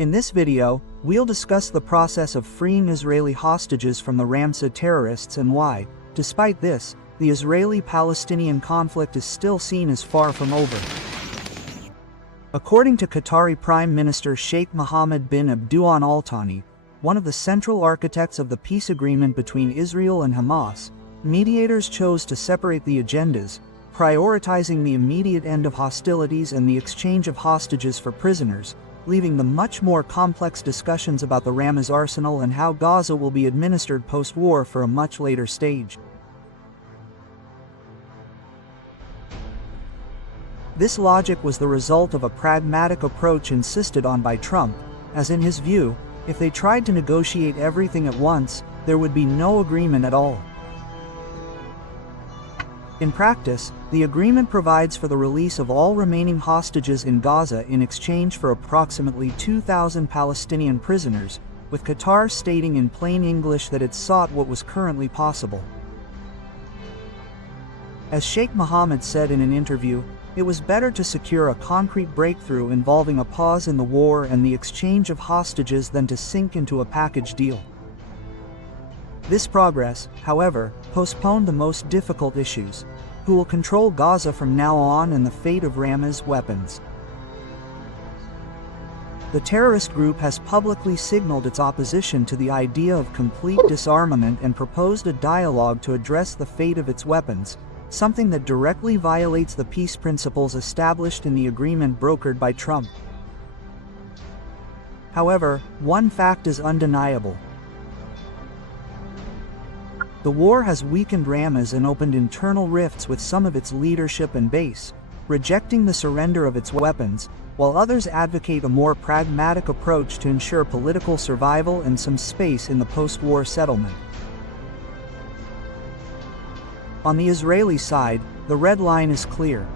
In this video, we'll discuss the process of freeing Israeli hostages from the Hamas terrorists and why, despite this, the Israeli-Palestinian conflict is still seen as far from over. According to Qatari Prime Minister Sheikh Mohammed bin Abdullah Al Thani, one of the central architects of the peace agreement between Israel and Hamas, mediators chose to separate the agendas, prioritizing the immediate end of hostilities and the exchange of hostages for prisoners, leaving the much more complex discussions about the Hamas arsenal and how Gaza will be administered post-war for a much later stage. This logic was the result of a pragmatic approach insisted on by Trump, as in his view, if they tried to negotiate everything at once, there would be no agreement at all. In practice, the agreement provides for the release of all remaining hostages in Gaza in exchange for approximately 2,000 Palestinian prisoners, with Qatar stating in plain English that it sought what was currently possible. As Sheikh Mohammed said in an interview, it was better to secure a concrete breakthrough involving a pause in the war and the exchange of hostages than to sink into a package deal. This progress, however, postponed the most difficult issues: who will control Gaza from now on and the fate of Hamas weapons. The terrorist group has publicly signaled its opposition to the idea of complete disarmament and proposed a dialogue to address the fate of its weapons, something that directly violates the peace principles established in the agreement brokered by Trump. However, one fact is undeniable. The war has weakened Hamas and opened internal rifts with some of its leadership and base, rejecting the surrender of its weapons, while others advocate a more pragmatic approach to ensure political survival and some space in the post-war settlement. On the Israeli side, the red line is clear.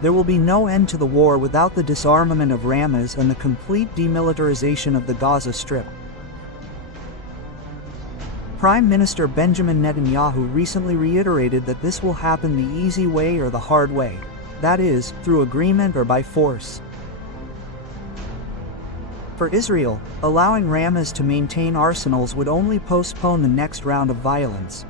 There will be no end to the war without the disarmament of Hamas and the complete demilitarization of the Gaza Strip. Prime Minister Benjamin Netanyahu recently reiterated that this will happen the easy way or the hard way, that is, through agreement or by force. For Israel, allowing Hamas to maintain arsenals would only postpone the next round of violence.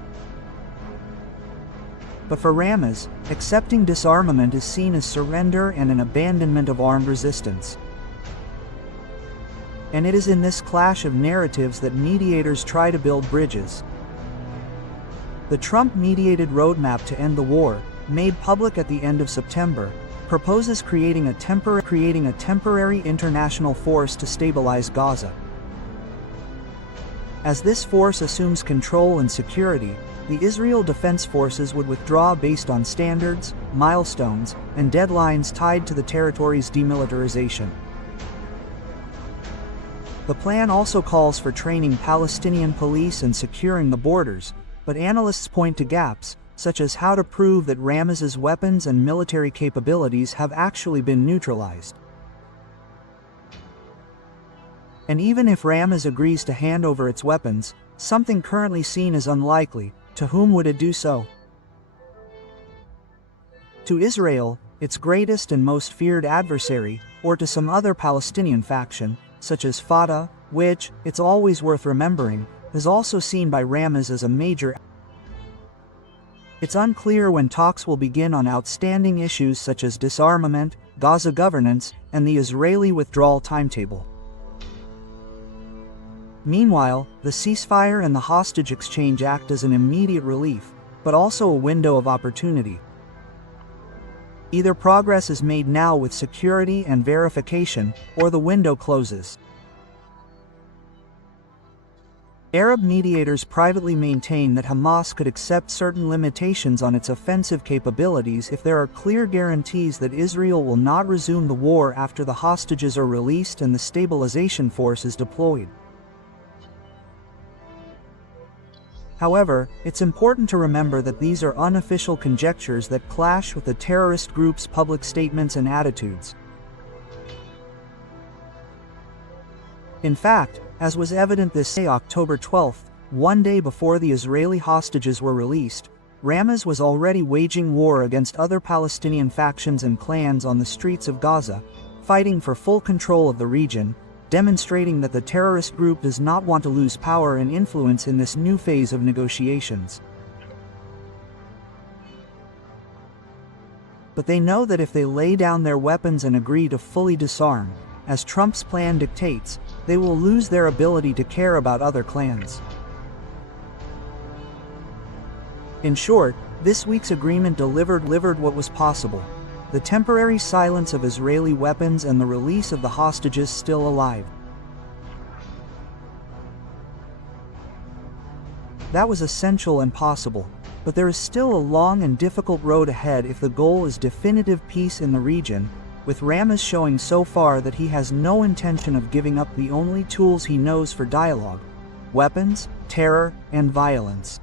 But for Hamas, accepting disarmament is seen as surrender and an abandonment of armed resistance. And it is in this clash of narratives that mediators try to build bridges. The Trump-mediated roadmap to end the war, made public at the end of September, proposes creating a temporary international force to stabilize Gaza. As this force assumes control and security, the Israel Defense Forces would withdraw based on standards, milestones, and deadlines tied to the territory's demilitarization. The plan also calls for training Palestinian police and securing the borders, but analysts point to gaps, such as how to prove that Hamas's weapons and military capabilities have actually been neutralized. And even if Hamas agrees to hand over its weapons, something currently seen as unlikely, to whom would it do so? To Israel, its greatest and most feared adversary, or to some other Palestinian faction, such as Fatah, which, it's always worth remembering, is also seen by Hamas as a major. It's unclear when talks will begin on outstanding issues such as disarmament, Gaza governance, and the Israeli withdrawal timetable. Meanwhile, the ceasefire and the hostage exchange act as an immediate relief, but also a window of opportunity. Either progress is made now with security and verification, or the window closes. Arab mediators privately maintain that Hamas could accept certain limitations on its offensive capabilities if there are clear guarantees that Israel will not resume the war after the hostages are released and the stabilization force is deployed. However, it's important to remember that these are unofficial conjectures that clash with the terrorist group's public statements and attitudes. In fact, as was evident this October 12, one day before the Israeli hostages were released, Hamas was already waging war against other Palestinian factions and clans on the streets of Gaza, fighting for full control of the region, demonstrating that the terrorist group does not want to lose power and influence in this new phase of negotiations. But they know that if they lay down their weapons and agree to fully disarm, as Trump's plan dictates, they will lose their ability to care about other clans. In short, this week's agreement delivered what was possible: the temporary silence of Israeli weapons and the release of the hostages still alive. That was essential and possible, but there is still a long and difficult road ahead if the goal is definitive peace in the region, with Hamas showing so far that he has no intention of giving up the only tools he knows for dialogue: weapons, terror, and violence.